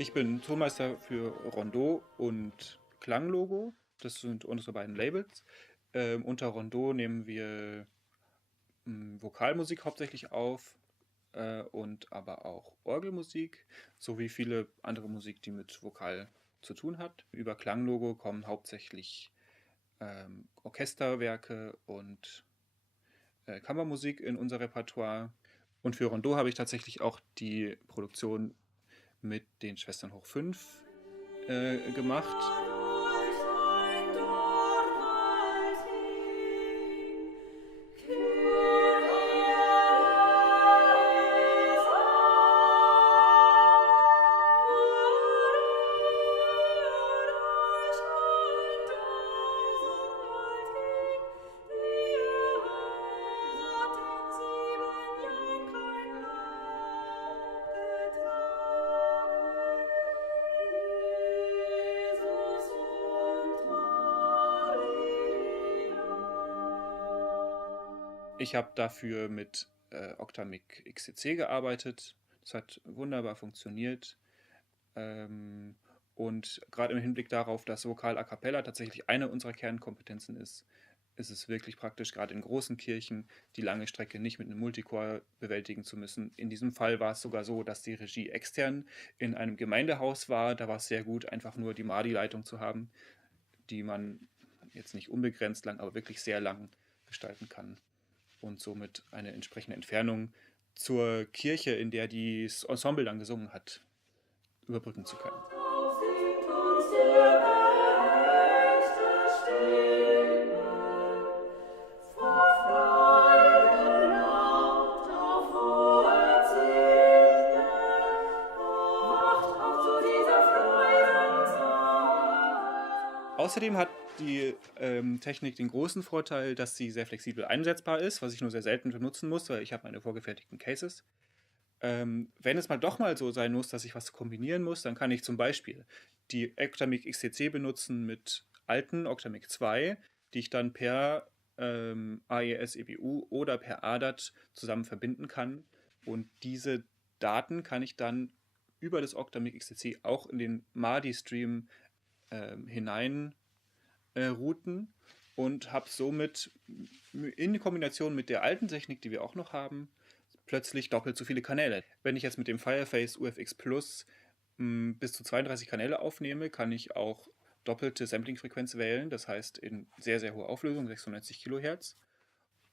Ich bin Tonmeister für Rondeau und Klanglogo. Das sind unsere beiden Labels. Unter Rondeau nehmen wir Vokalmusik hauptsächlich auf und aber auch Orgelmusik sowie viele andere Musik, die mit Vokal zu tun hat. Über Klanglogo kommen hauptsächlich Orchesterwerke und Kammermusik in unser Repertoire. Und für Rondeau habe ich tatsächlich auch die Produktion mit den Schwestern Hoch 5 gemacht. Ich habe dafür mit Octamic XCC gearbeitet. Das hat wunderbar funktioniert. Ähm, und gerade im Hinblick darauf, dass Vokal a cappella tatsächlich eine unserer Kernkompetenzen ist, ist es wirklich praktisch, gerade in großen Kirchen die lange Strecke nicht mit einem Multichor bewältigen zu müssen. In diesem Fall war es sogar so, dass die Regie extern in einem Gemeindehaus war. Da war es sehr gut, einfach nur die MADI-Leitung zu haben, die man jetzt nicht unbegrenzt lang, aber wirklich sehr lang gestalten kann und somit eine entsprechende Entfernung zur Kirche, in der das Ensemble dann gesungen hat, überbrücken zu können. Außerdem hat die Technik den großen Vorteil, dass sie sehr flexibel einsetzbar ist, was ich nur sehr selten benutzen muss, weil ich habe meine vorgefertigten Cases. Wenn es mal doch mal so sein muss, dass ich was kombinieren muss, dann kann ich zum Beispiel die Octamic XCC benutzen mit alten Octamic 2, die ich dann per AES EBU oder per ADAT zusammen verbinden kann. Und diese Daten kann ich dann über das Octamic XCC auch in den MADI-Stream hinein routen und habe somit in Kombination mit der alten Technik, die wir auch noch haben, plötzlich doppelt so viele Kanäle. Wenn ich jetzt mit dem Fireface UFX Plus bis zu 32 Kanäle aufnehme, kann ich auch doppelte Samplingfrequenz wählen, das heißt in sehr, sehr hoher Auflösung, 96 Kilohertz.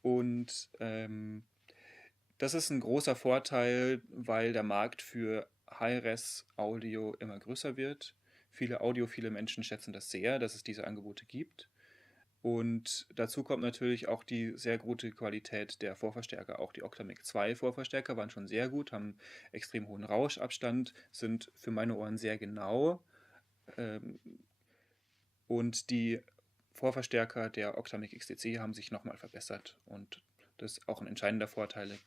Und das ist ein großer Vorteil, weil der Markt für High-Res-Audio immer größer wird. Viele audiophile Menschen schätzen das sehr, dass es diese Angebote gibt. Und dazu kommt natürlich auch die sehr gute Qualität der Vorverstärker. Auch die Octamic 2 Vorverstärker waren schon sehr gut, haben extrem hohen Rauschabstand, sind für meine Ohren sehr genau. Ähm, und die Vorverstärker der Octamic XTC haben sich nochmal verbessert. Und das ist auch ein entscheidender Vorteil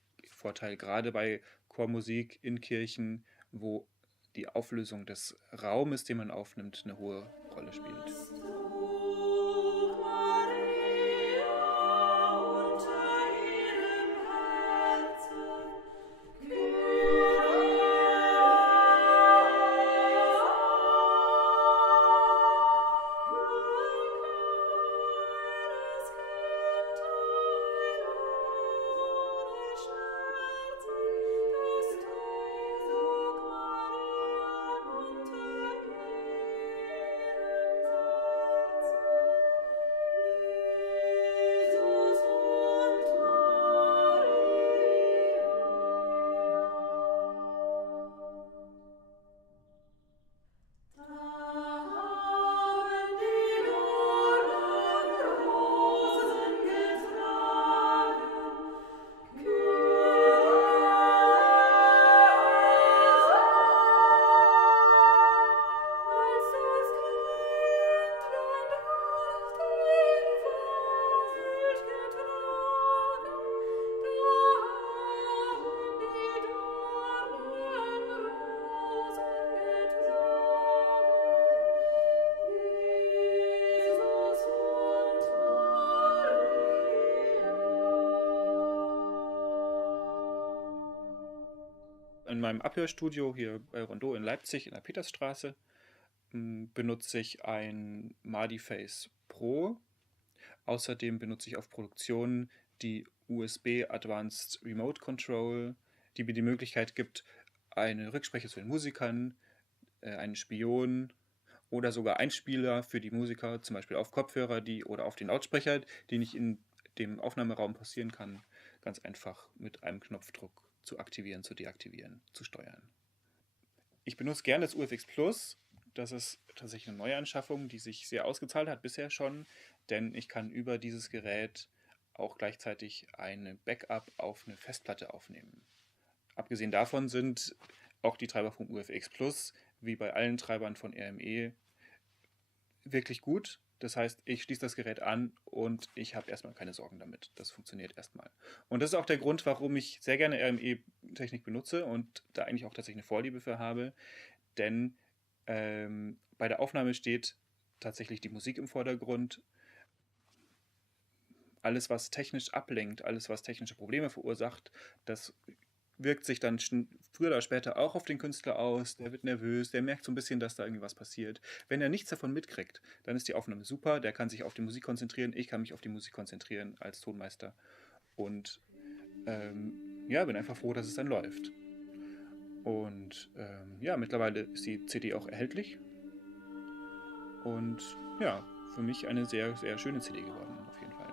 gerade bei Chormusik in Kirchen, wo die Auflösung des Raumes, den man aufnimmt, eine hohe Rolle spielt. in meinem Abhörstudio hier bei Rondeau in Leipzig in der Petersstraße benutze ich ein Madiface Pro. Außerdem benutze ich auf Produktionen die USB Advanced Remote Control, die mir die Möglichkeit gibt, eine Rücksprecher zu den Musikern, einen Spion oder sogar Einspieler für die Musiker, zum Beispiel auf Kopfhörer oder auf den Lautsprecher, die nicht in dem Aufnahmeraum passieren kann, ganz einfach mit einem Knopfdruck zu aktivieren, zu deaktivieren, zu steuern. Ich benutze gerne das UFX Plus. Das ist tatsächlich eine Neuanschaffung, die sich sehr ausgezahlt hat bisher schon, denn ich kann über dieses Gerät auch gleichzeitig eine Backup auf eine Festplatte aufnehmen. Abgesehen davon sind auch die Treiber vom UFX Plus, wie bei allen Treibern von RME, wirklich gut. Das heißt, ich schließe das Gerät an und ich habe erstmal keine Sorgen damit. Das funktioniert erstmal. Und das ist auch der Grund, warum ich sehr gerne RME-Technik benutze und da eigentlich auch tatsächlich eine Vorliebe für habe. Denn bei der Aufnahme steht tatsächlich die Musik im Vordergrund. Alles, was technisch ablenkt, alles, was technische Probleme verursacht, das wirkt sich dann früher oder später auch auf den Künstler aus. Der wird nervös, der merkt so ein bisschen, dass da irgendwie was passiert. Wenn er nichts davon mitkriegt, dann ist die Aufnahme super. Der kann sich auf die Musik konzentrieren. Ich kann mich auf die Musik konzentrieren als Tonmeister. Und ja, bin einfach froh, dass es dann läuft. Und ja, mittlerweile ist die CD auch erhältlich. Und ja, für mich eine sehr, sehr schöne CD geworden, auf jeden Fall.